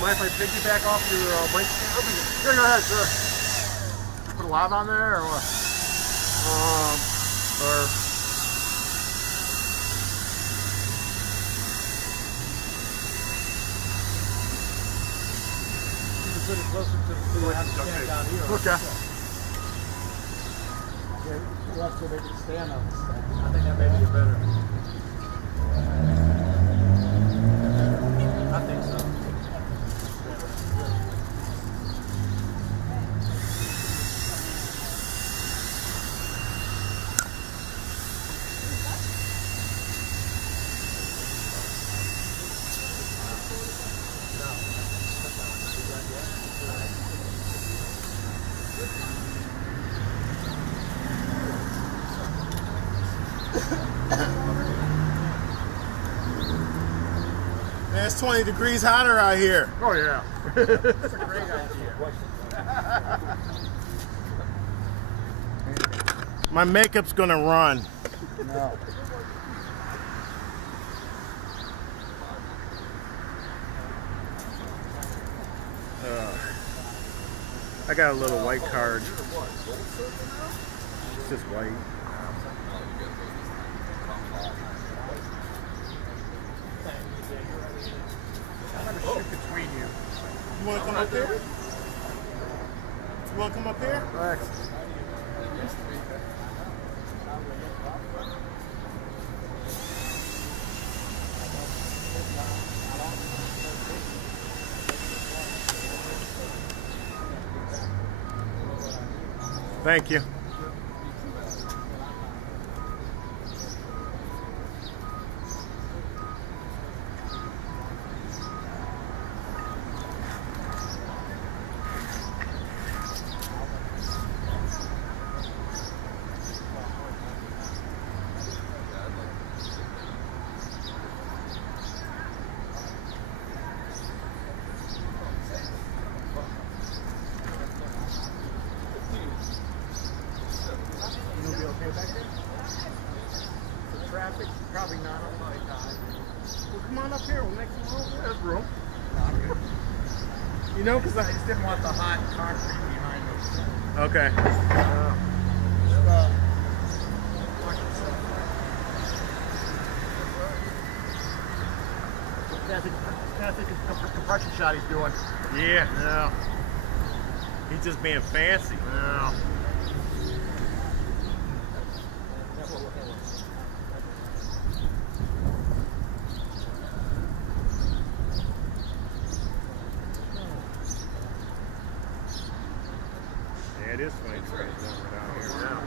mind if I piggyback off your bike stand? Here, go ahead, sir. Put a lob on there or what? Or Put it closer to the stand down here. okay. Yeah, so they can stand on the stand. I think that may be better. I think so. Man, it's 20 degrees hotter out here. Oh yeah. That's a great idea. My makeup's gonna run. No. I got a little white card. It's just white. I'm gonna shoot between you. You wanna come up here? You wanna come up here? Thanks. Thank you. Traffic, probably not on my time. Well, come on up here. We'll make some room. There's room. You know, because I just didn't want the hot concrete behind us. Okay. I think it's a compression shot he's doing. Yeah. Yeah. He's just being fancy. Yeah. Yeah, it is funny trains down here. Yeah.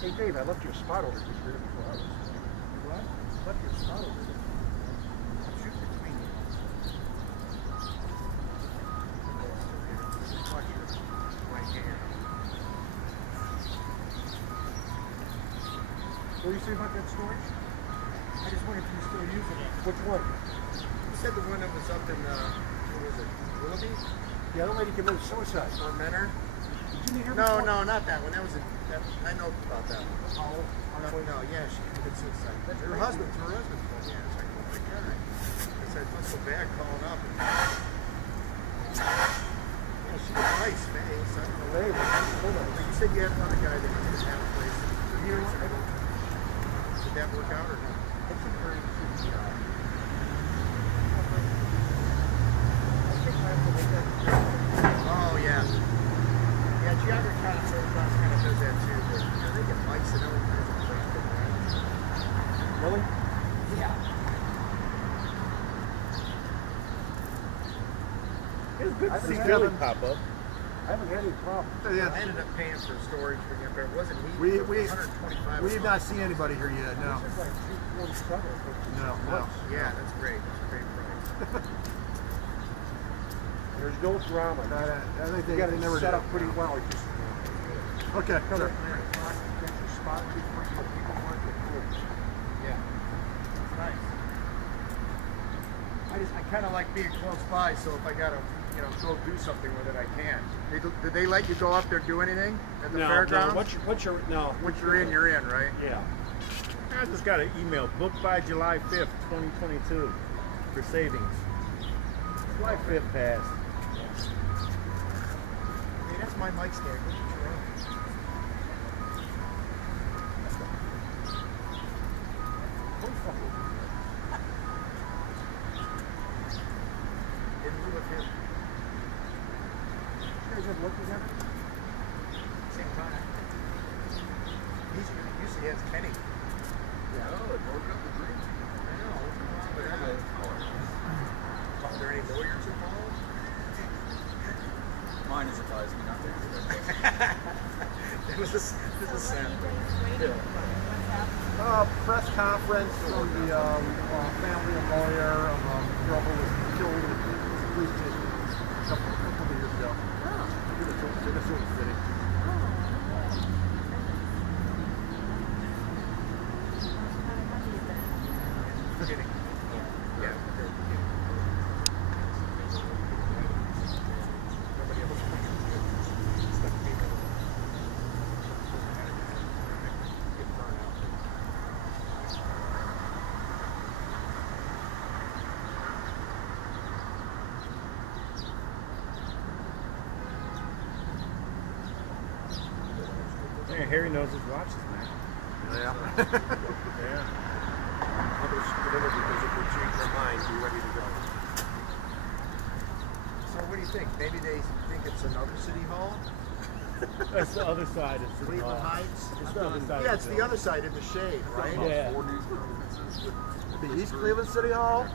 Hey Dave, I left you a spot over here before I was. What? I left you a spot over here. I'm shooting between you. Watch your right hand. What do you say about that storage? I just wondered if you're still using it. Which one? You said the one that was up in, what was it, Willoughby? The other lady committed suicide. Or Menor? Did you meet her before? No, not that one. That was I know about that one. Oh, no, yeah, she committed suicide. Her husband told me. Yeah, it's like, oh my God. I said, I felt so bad calling up. Yeah, she was nice, man. So I don't know. But you said you had another guy that was at a place. Did that work out or not? I think her Oh, yeah. Yeah, Geography kind of does that too. But, you know, they get mice and everything. Really? Yeah. It was good to see Billy pop up. I haven't had any problem. I ended up paying for storage for him, but it wasn't heat. $125. We have not seen anybody here yet. No. This is like $247. No. Yeah, that's great. That's a great price. There's no drama. I think they got it set up pretty well. Okay. Sure. Yeah. Nice. I kind of like being close by, so if I got a you know, go do something with it, I can. Did they let you go up there do anything at the No, fairgrounds? no. Once you're Once you're in, right? Yeah. I just got an email, booked by July 5th, 2022 for savings. July 5th passed. Hey, that's my mic stand. Look at your own. In lieu of him. You guys ever worked together? Same time. Usually has Kenny. Yeah. Oh, it broke up the group. I know. What's going on with that? Are there any lawyers involved? Mine is advised me not to answer that question. This is sad. Press conference from the family and lawyer of a girl who was killed in the police station a couple of years ago. In the city. Kidding. Yeah. Nobody else. Stuck people. Get burned out. Man, Harry knows his watches, man. Yeah. Yeah. Other stupid interview because if they change their mind, be ready to go. So what do you think? Maybe they think it's another city hall? That's the other side of City Cleveland Hall. Heights? It's the other side. Yeah, of it's the the other side in the shade, right? Yeah. The East Cleveland City Hall.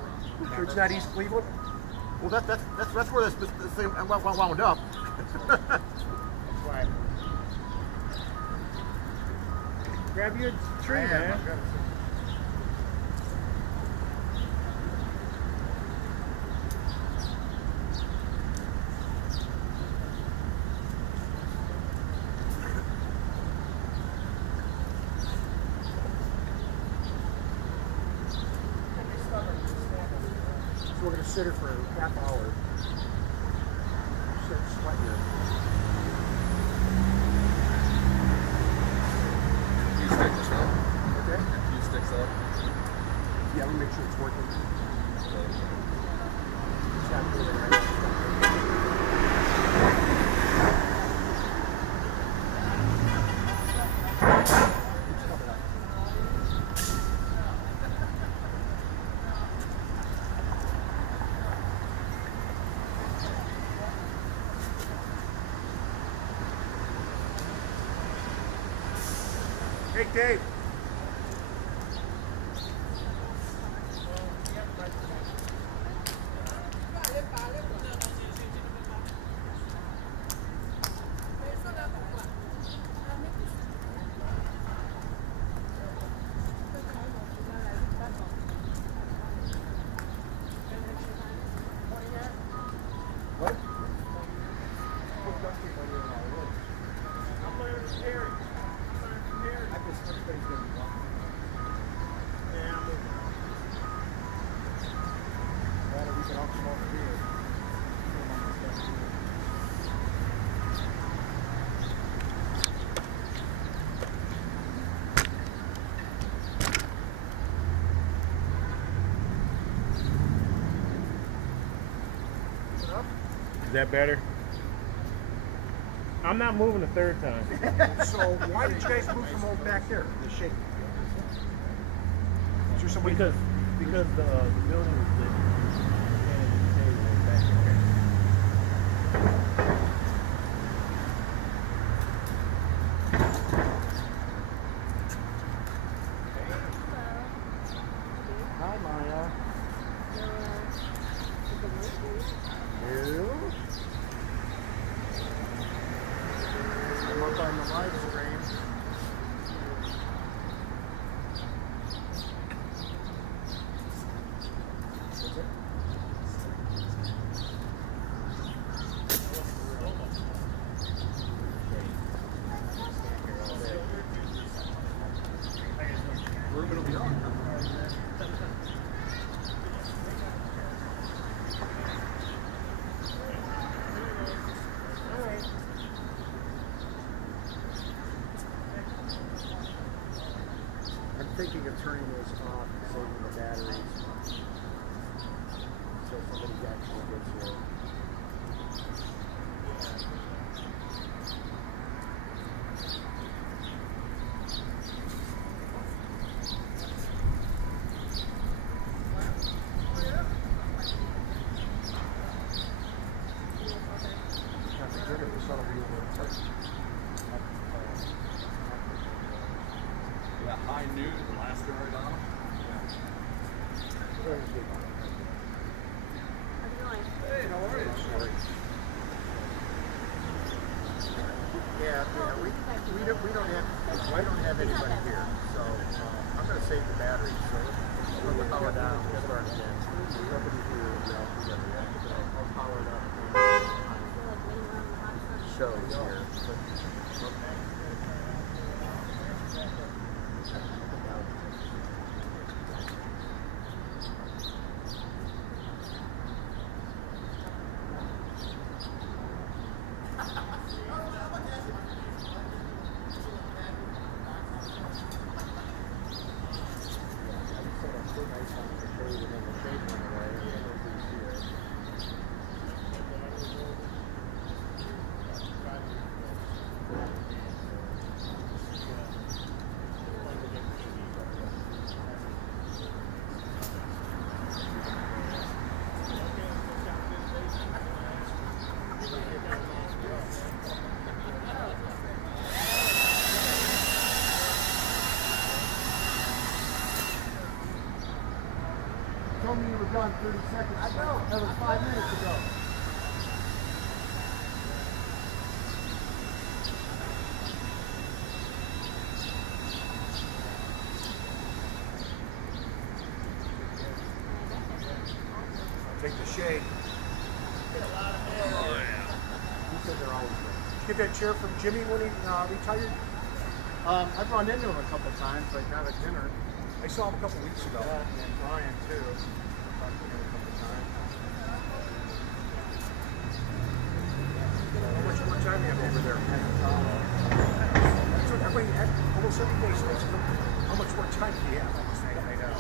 So it's not East Cleveland? Well, that's where this thing wound up. That's right. Grab your tree, man. So we're going to sit here for a half hour. Start sweating. You stick this up. Okay? You sticks up. Yeah, we'll make sure it's working. It's not doing it right. It's coming up. Hey, Dave. What? Put duct tape on your leg. I'm learning from Harry. I guess everybody's gonna be walking. Yeah, I'm moving. Glad we can all smoke beer. Is that better? I'm not moving the third time. So why did you guys move from over back there, the shape? Is there somebody? Because the building was lit. And it stayed right back there. Hi, Maya. You? I'm up on the live stream. Ruben will be on. thinking of turning those off and saving the batteries so somebody actually gets here. Yeah, high noon, the last right on. Hey, how are you? Yeah, we don't have, I don't have anybody here, so I'm going to save the batteries. So we'll power down. We'll start again. Nobody here. I'll power it up. Shows here. Told me you were gone 30 seconds. I know. That was 5 minutes ago. Take the shade. He said they're always good. Did you get that chair from Jimmy when he retired? I've run into him a couple times, like not at dinner. I saw him a couple weeks ago. Yeah, and Brian too. Talked to him a couple times. How much time do you have over there? So everybody had almost every day. So how much more time do you have? I know.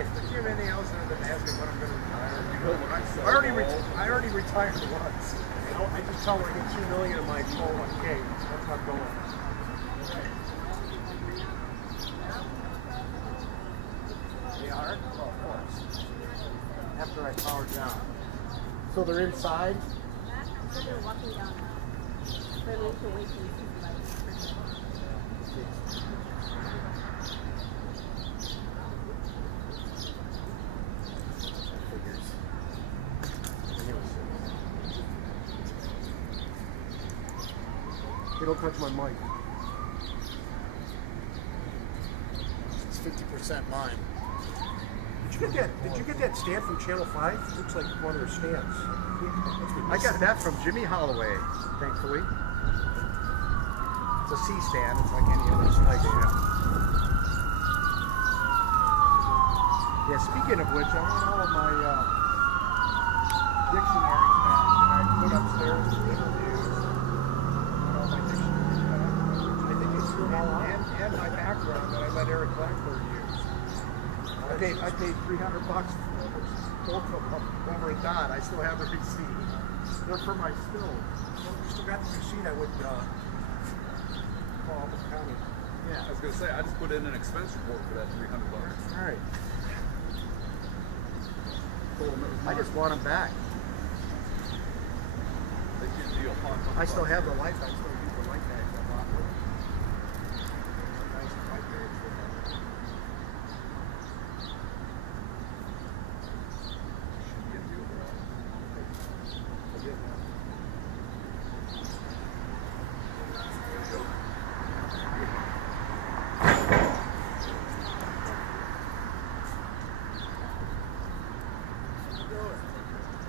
I think you have anything else other than asking when I'm going to retire? I already retired once. You know, I just tell her I get $2 million in my 401k. That's not going. They are? Oh, of course. After I powered down. So they're inside? So they're walking down. They're going to wait for you to like. They don't touch my mic. It's 50% mine. Did you get that stand from Channel 5? Looks like one of their stands. I got that from Jimmy Holloway, thankfully. It's a C stand. It's like any other stand. Yeah, speaking of which, I want all of my dictionaries back that I put upstairs to interviews. All my dictionaries back. I think it's through and my background that I let Eric Blackbird use. I paid $300 for both of them over at Don. I still have the receipt. They're for my stills. You still got the receipt. I would call the county. Yeah. I was going to say, I just put in an expense report for that $300. All right. I just want them back. They give you a hot I still have the life. I still use the life bags I bought. Nice light bags for them. Should get you over. I did.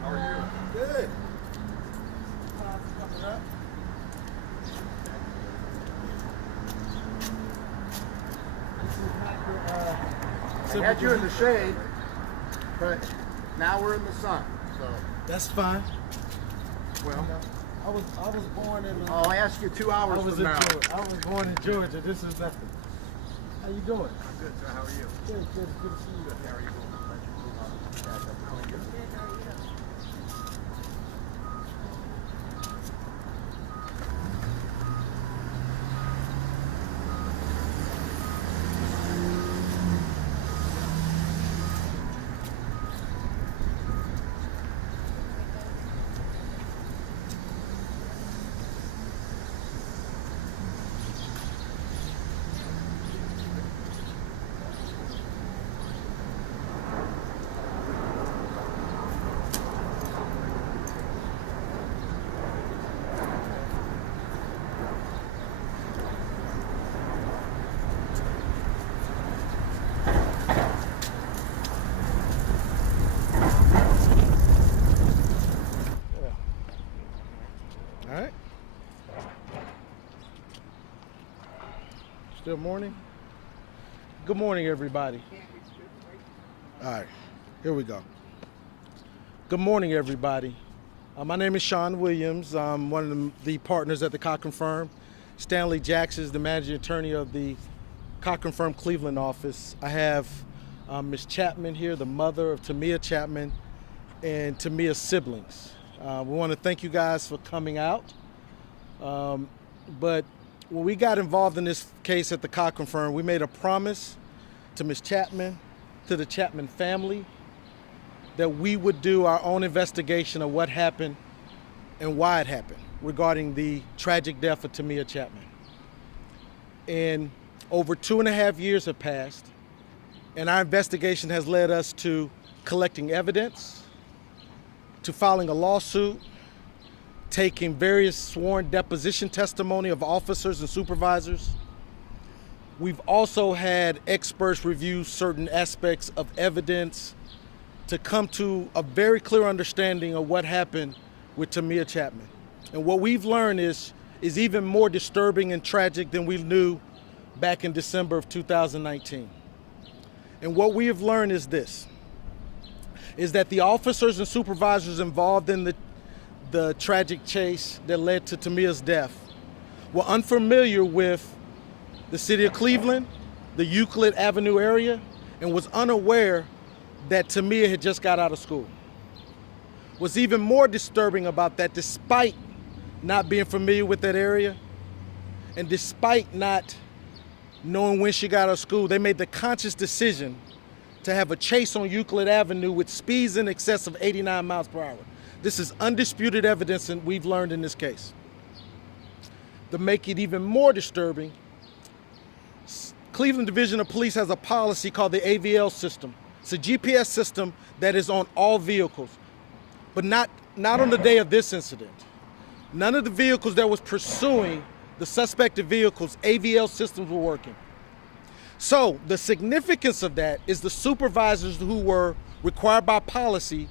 How are you? Good. I had you in the shade, but now we're in the sun. So, That's fine. well, I was born in. I'll ask you 2 hours from now. I was born in Georgia. This is nothing. How you doing? I'm good, sir. How are you? Good to see you. How are you? How are you? All right. Still morning? Good morning, everybody. All right, here we go. Good morning, everybody. My name is Shean Williams. I'm one of the partners at the Cochran firm. Stanley Jackson is the managing attorney of the Cochran firm Cleveland office. I have Ms. Chappman here, the mother of Tamia Chappman and Tamia's siblings. We want to thank you guys for coming out. But when we got involved in this case at the Cochran firm, we made a promise to Ms. Chappman, to the Chappman family, that we would do our own investigation of what happened and why it happened regarding the tragic death of Tamia Chappman. And over 2.5 years have passed, and our investigation has led us to collecting evidence, to filing a lawsuit, taking various sworn deposition testimony of officers and supervisors. We've also had experts review certain aspects of evidence to come to a very clear understanding of what happened with Tamia Chappman. And what we've learned is even more disturbing and tragic than we knew back in December of 2019. And what we have learned is this, is that the officers and supervisors involved in the tragic chase that led to Tamia's death were unfamiliar with the city of Cleveland, the Euclid Avenue area, and was unaware that Tamia had just got out of school. What's even more disturbing about that, despite not being familiar with that area, and despite not knowing when she got out of school, they made the conscious decision to have a chase on Euclid Avenue with speeds in excess of 89 miles per hour. This is undisputed evidence, and we've learned in this case. To make it even more disturbing, Cleveland Division of Police has a policy called the AVL system. It's a GPS system that is on all vehicles, but not on the day of this incident. None of the vehicles that was pursuing the suspected vehicles, AVL systems were working. So the significance of that is the supervisors who were required by policy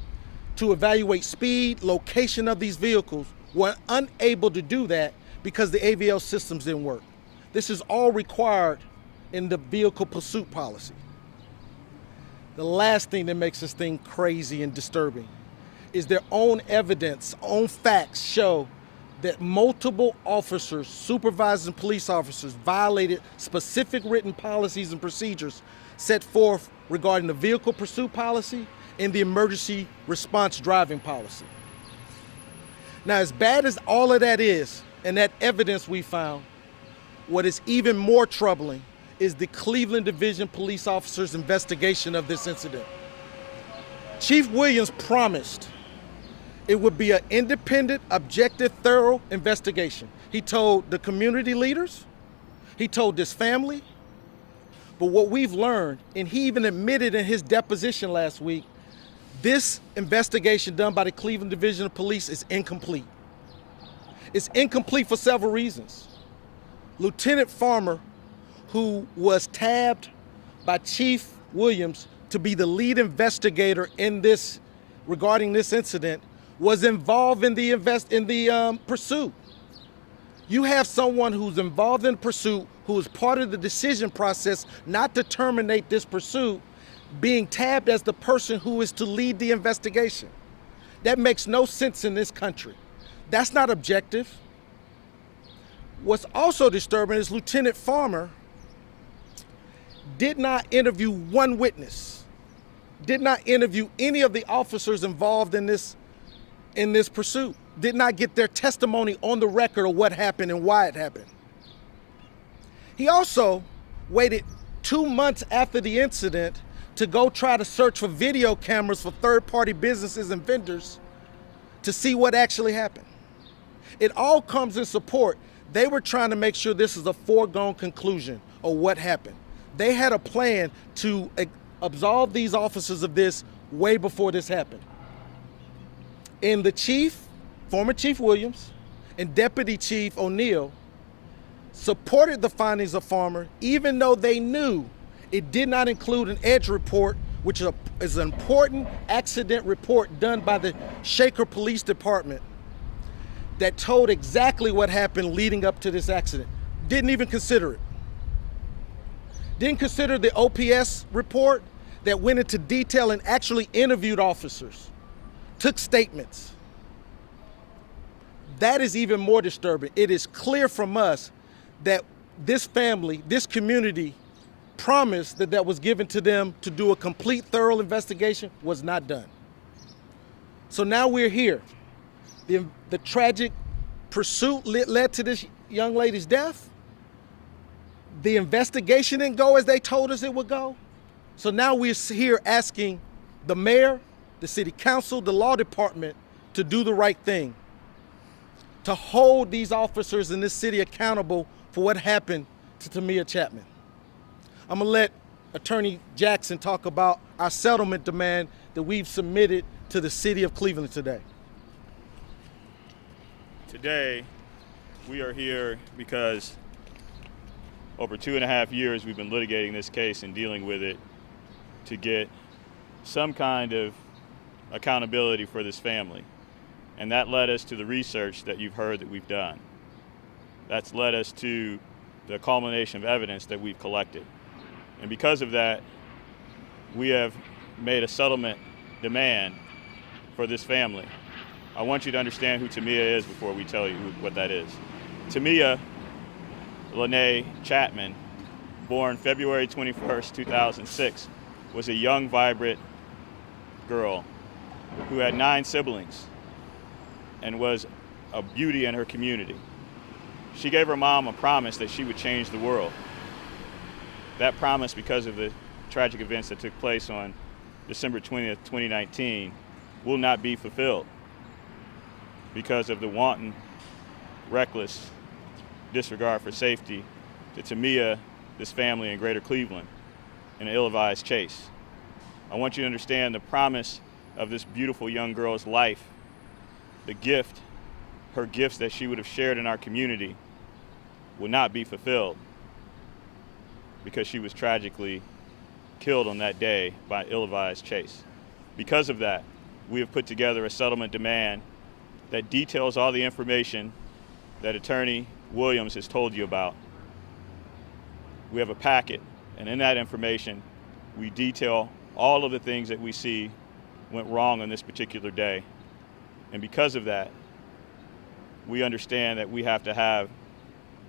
to evaluate speed, location of these vehicles were unable to do that because the AVL systems didn't work. This is all required in the vehicle pursuit policy. The last thing that makes this thing crazy and disturbing is their own evidence, own facts show that multiple officers, supervisors and police officers violated specific written policies and procedures set forth regarding the vehicle pursuit policy and the emergency response driving policy. Now, as bad as all of that is, and that evidence we found, what is even more troubling is the Cleveland Division police officers' investigation of this incident. Chief Williams promised it would be an independent, objective, thorough investigation. He told the community leaders, he told this family, but what we've learned, and he even admitted in his deposition last week, this investigation done by the Cleveland Division of Police is incomplete. It's incomplete for several reasons. Lieutenant Farmer, who was tabbed by Chief Williams to be the lead investigator in this, regarding this incident, was involved in the pursuit. You have someone who's involved in the pursuit, who is part of the decision process not to terminate this pursuit, being tabbed as the person who is to lead the investigation. That makes no sense in this country. That's not objective. What's also disturbing is Lieutenant Farmer, did not interview one witness, did not interview any of the officers involved in this pursuit, did not get their testimony on the record of what happened and why it happened. He also waited 2 months after the incident to go try to search for video cameras for third-party businesses and vendors to see what actually happened. It all comes in support. They were trying to make sure this is a foregone conclusion of what happened. They had a plan to absolve these officers of this way before this happened. And the chief, former Chief Williams, and Deputy Chief O'Neill supported the findings of Farmer, even though they knew it did not include an EDGE report, which is an important accident report done by the Shaker Police Department that told exactly what happened leading up to this accident. Didn't even consider it. Didn't consider the OPS report that went into detail and actually interviewed officers, took statements. That is even more disturbing. It is clear from us that this family, this community, promised that was given to them to do a complete, thorough investigation was not done. So now we're here. The tragic pursuit led to this young lady's death. The investigation didn't go as they told us it would go. So now we're here asking the mayor, the city council, the law department to do the right thing, to hold these officers in this city accountable for what happened to Tamia Chappman. I'm gonna let Attorney Jackson talk about our settlement demand that we've submitted to the city of Cleveland today. Today, we are here because over 2.5 years we've been litigating this case and dealing with it to get some kind of accountability for this family. And that led us to the research that you've heard that we've done. That's led us to the culmination of evidence that we've collected. And because of that, we have made a settlement demand for this family. I want you to understand who Tamia is before we tell you what that is. Tamia Lene Chappman, born February 21st, 2006, was a young, vibrant girl who had 9 siblings and was a beauty in her community. She gave her mom a promise that she would change the world. That promise, because of the tragic events that took place on December 20th, 2019, will not be fulfilled because of the wanton, reckless disregard for safety to Tamia, this family in Greater Cleveland, in an ill-advised chase. I want you to understand the promise of this beautiful young girl's life, the gift, her gifts that she would have shared in our community will not be fulfilled because she was tragically killed on that day by an ill-advised chase. Because of that, we have put together a settlement demand that details all the information that Attorney Williams has told you about. We have a packet, and in that information, we detail all of the things that we see went wrong on this particular day. And because of that, we understand that we have to have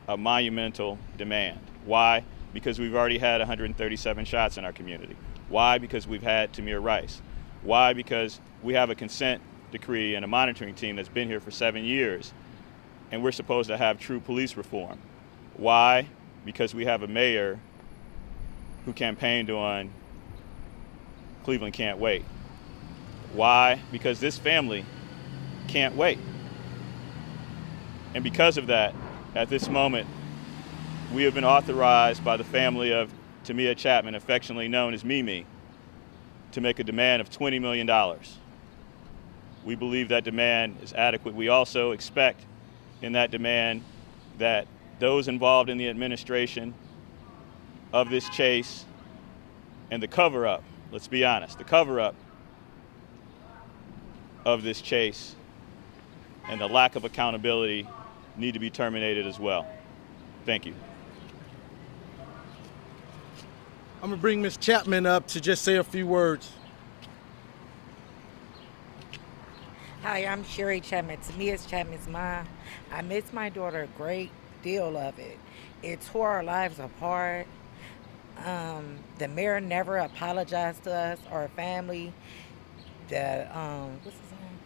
a monumental demand. Why? Because we've already had 137 shots in our community. Why? Because we've had Tamir Rice. Why? Because we have a consent decree and a monitoring team that's been here for 7 years, and we're supposed to have true police reform. Why? Because we have a mayor who campaigned on Cleveland can't wait. Why? Because this family can't wait. And because of that, at this moment, we have been authorized by the family of Tamia Chappman, affectionately known as Mimi, to make a demand of $20 million. We believe that demand is adequate. We also expect in that demand that those involved in the administration of this chase and the cover-up, let's be honest, the cover-up of this chase and the lack of accountability need to be terminated as well. Thank you. I'm gonna bring Ms. Chappman up to just say a few words. Hi, I'm Sherry Chapman, Tamia Chapman's mom. I miss my daughter a great deal of it. It tore our lives apart. The mayor never apologized to us or our family. What's his name?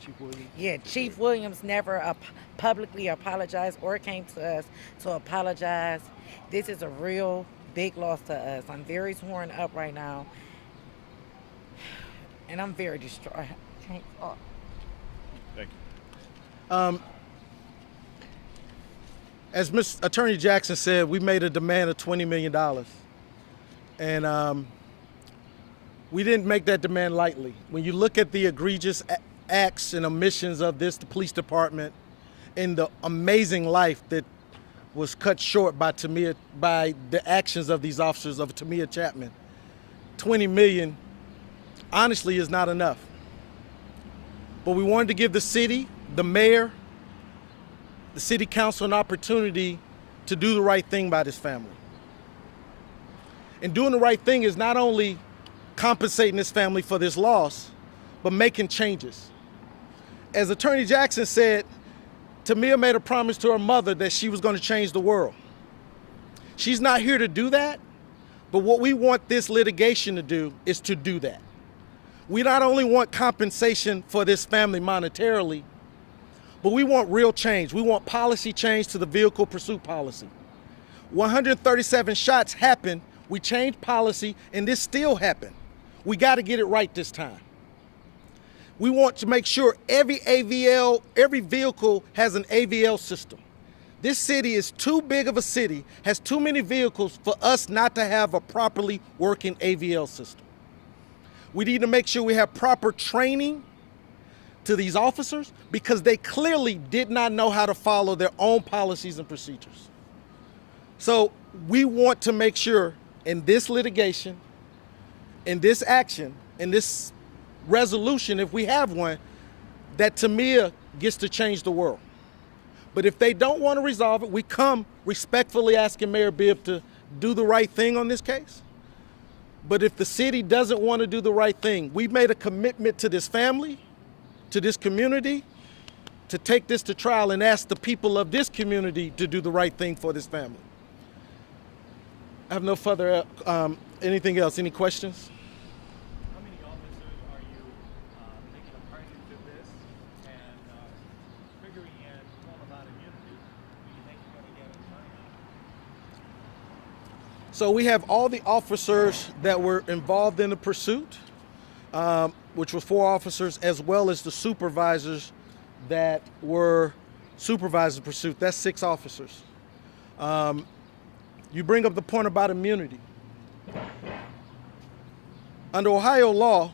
Chief Williams. Yeah, Chief Williams never publicly apologized or came to us to apologize. This is a real big loss to us. I'm very torn up right now, and I'm very distraught. Thank you. As Ms. Attorney Jackson said, we made a demand of $20 million. And we didn't make that demand lightly. When you look at the egregious acts and omissions of the police department and the amazing life that was cut short by the actions of these officers of Tamia Chappman, $20 million honestly is not enough. But we wanted to give the city, the mayor, the city council an opportunity to do the right thing by this family. And doing the right thing is not only compensating this family for this loss, but making changes. As Attorney Jackson said, Tamia made a promise to her mother that she was going to change the world. She's not here to do that, but what we want this litigation to do is to do that. We not only want compensation for this family monetarily, but we want real change. We want policy change to the vehicle pursuit policy. 137 shots happened, we changed policy, and this still happened. We got to get it right this time. We want to make sure every vehicle has an AVL system. This city is too big of a city, has too many vehicles for us not to have a properly working AVL system. We need to make sure we have proper training to these officers because they clearly did not know how to follow their own policies and procedures. So we want to make sure in this litigation, in this action, in this resolution, if we have one, that Tamia gets to change the world. But if they don't want to resolve it, we come respectfully asking Mayor Bibb to do the right thing on this case. But if the city doesn't want to do the right thing, we've made a commitment to this family, to this community, to take this to trial and ask the people of this community to do the right thing for this family. I have no further, anything else? Any questions? How many officers are you taking a part into this and figuring in qualified immunity? Do you think you're going to get a turnout? So we have all the officers that were involved in the pursuit, which were 4 officers, as well as the supervisors that were supervising pursuit. That's 6 officers. You bring up the point about immunity. Under Ohio law,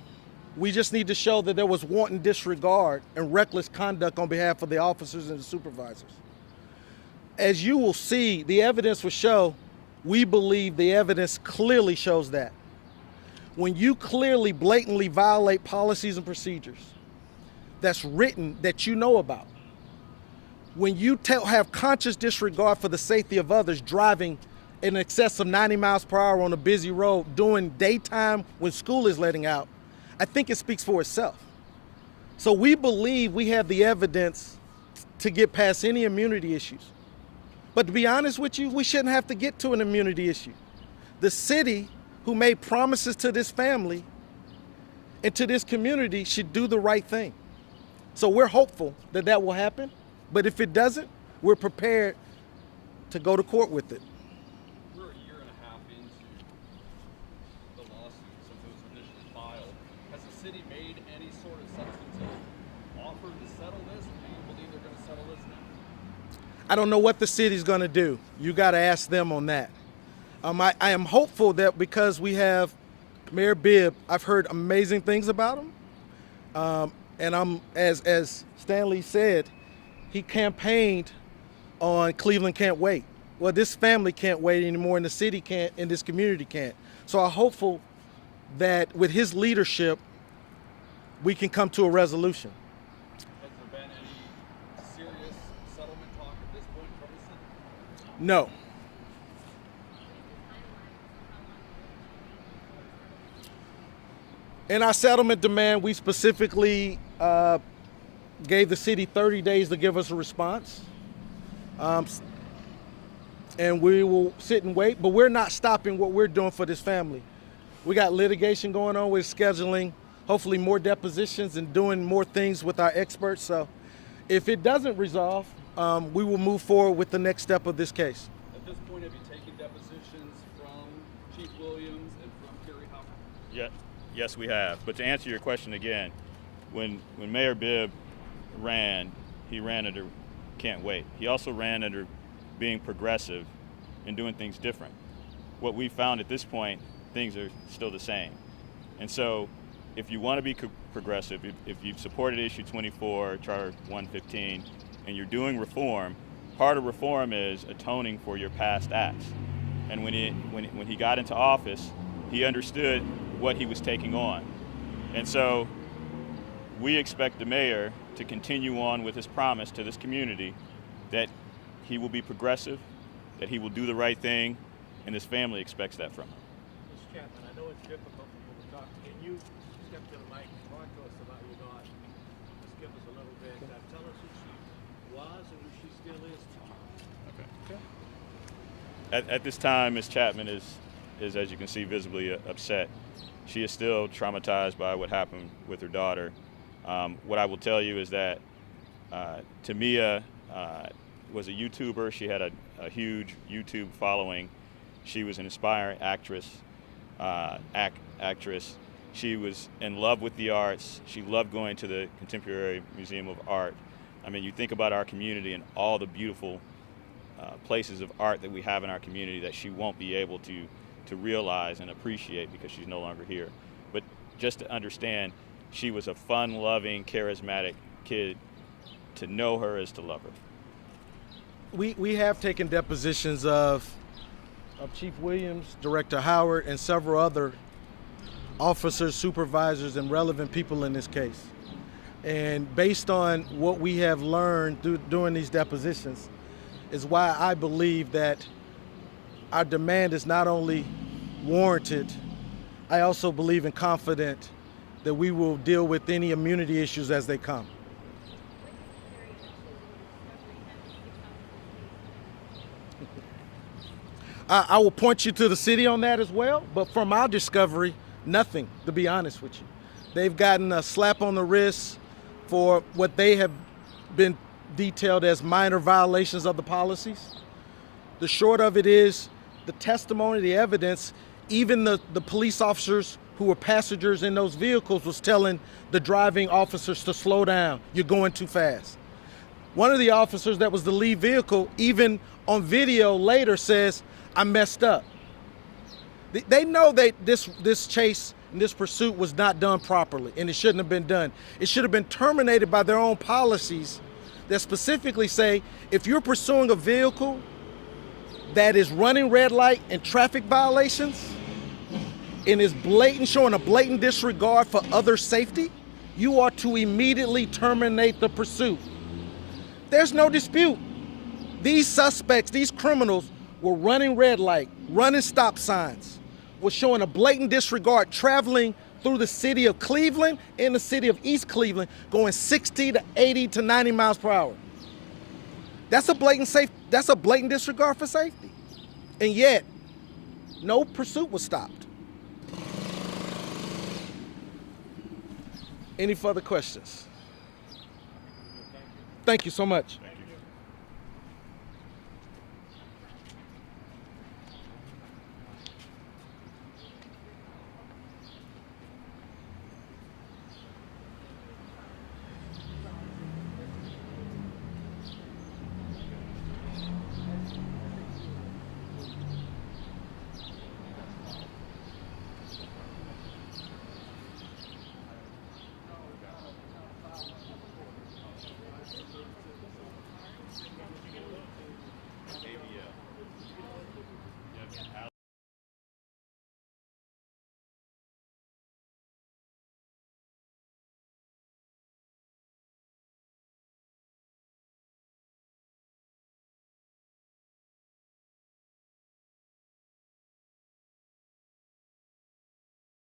we just need to show that there was wanton disregard and reckless conduct on behalf of the officers and the supervisors. As you will see, the evidence will show, we believe the evidence clearly shows that. When you clearly, blatantly violate policies and procedures that's written that you know about, when you have conscious disregard for the safety of others, driving in excess of 90 miles per hour on a busy road during daytime when school is letting out, I think it speaks for itself. So we believe we have the evidence to get past any immunity issues. But to be honest with you, we shouldn't have to get to an immunity issue. The city, who made promises to this family and to this community, should do the right thing. So we're hopeful that that will happen. But if it doesn't, we're prepared to go to court with it. We're a year and a half into the lawsuit since it was initially filed. Has the city made any sort of substantive offer to settle this? Or do you believe they're going to settle this now? I don't know what the city's going to do. You got to ask them on that. I am hopeful that because we have Mayor Bibb, I've heard amazing things about him. And I'm, as Stanley said, he campaigned on Cleveland can't wait. Well, this family can't wait anymore, and the city can't, and this community can't. So I'm hopeful that with his leadership, we can come to a resolution. Has there been any serious settlement talk at this point from the city? No. In our settlement demand, we specifically gave the city 30 days to give us a response. and we will sit and wait, but we're not stopping what we're doing for this family. We got litigation going on. We're scheduling hopefully more depositions and doing more things with our experts. So if it doesn't resolve, we will move forward with the next step of this case. At this point, have you taken depositions from Chief Williams and from Kerry Hopper? Yes, we have. But to answer your question again, when Mayor Bibb ran, he ran under can't wait. He also ran under being progressive and doing things different. What we found at this point, things are still the same. And so if you want to be progressive, if you've supported issue 24, Charter 115, and you're doing reform, part of reform is atoning for your past acts. And when he got into office, he understood what he was taking on. And so we expect the mayor to continue on with his promise to this community that he will be progressive, that he will do the right thing, and his family expects that from him. Ms. Chappman, I know it's difficult for you to talk. Can you step to the mic and talk to us about your daughter? Just give us a little bit. Tell us who she was and who she still is to you. Okay. At this time, Ms. Chappman is, as you can see, visibly upset. She is still traumatized by what happened with her daughter. What I will tell you is that Tamia was a YouTuber. She had a huge YouTube following. She was an aspiring actress. She was in love with the arts. She loved going to the Contemporary Museum of Art. I mean, you think about our community and all the beautiful places of art that we have in our community that she won't be able to realize and appreciate because she's no longer here. But just to understand, she was a fun-loving, charismatic kid. To know her is to love her. We have taken depositions of Chief Williams, Director Howard, and several other officers, supervisors, and relevant people in this case. And based on what we have learned during these depositions is why I believe that our demand is not only warranted, I also believe and confident that we will deal with any immunity issues as they come. I will point you to the city on that as well, but from our discovery, nothing, to be honest with you. They've gotten a slap on the wrist for what they have been detailed as minor violations of the policies. The short of it is the testimony, the evidence, even the police officers who were passengers in those vehicles was telling the driving officers to slow down, you're going too fast. One of the officers that was the lead vehicle, even on video later says, I messed up. They know that this chase and this pursuit was not done properly and it shouldn't have been done. It should have been terminated by their own policies that specifically say, if you're pursuing a vehicle that is running red light and traffic violations and is showing a blatant disregard for other safety, you are to immediately terminate the pursuit. There's no dispute. These suspects, these criminals, were running red light, running stop signs, was showing a blatant disregard, traveling through the city of Cleveland and the city of East Cleveland, going 60 to 80 to 90 miles per hour. That's a blatant disregard for safety. And yet, no pursuit was stopped. Any further questions? Thank you so much.